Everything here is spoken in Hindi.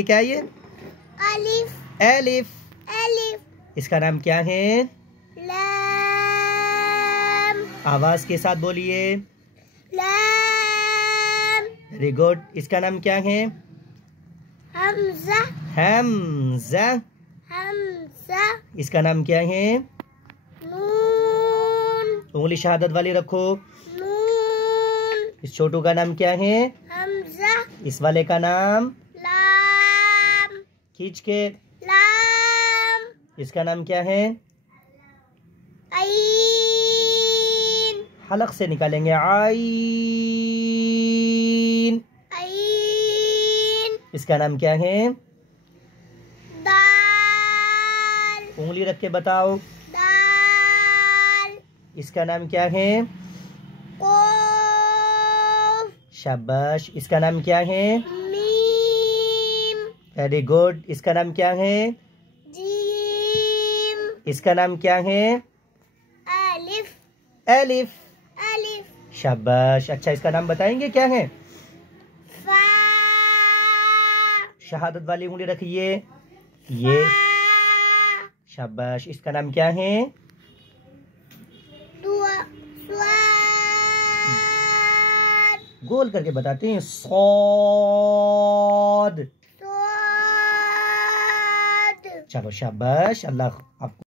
क्या है ये? अलिफ। एलिफ। अलिफ। इसका नाम क्या है? लाम। आवाज के साथ बोलिए। लाम। Very good. इसका नाम क्या है? हमजा। हमजा। हमजा। इसका नाम क्या है? नून। उंगली शहादत वाली रखो। नून। इस छोटू का नाम क्या है? हमजा। इस वाले का नाम? लाम। खींच के। लाम। इसका नाम क्या है? आइन। हलक से निकालेंगे। आइन। आइन। इसका नाम क्या है? दाल। उंगली रख के बताओ। दाल। इसका नाम क्या है? कोफ। शाबाश। इसका नाम क्या है? मीम। Very good. इसका नाम क्या है? जीम। इसका नाम क्या है? अलिफ। एलिफ। अलिफ। शाबाश। अच्छा, इसका नाम बताएंगे क्या है? फा। शहादत वाली उंगली रखिए। ये। शाबाश। इसका नाम क्या है? स्वाद। गोल करके बताते हैं। सौद। स्वाद। चलो शाबाश। अल्लाह आपको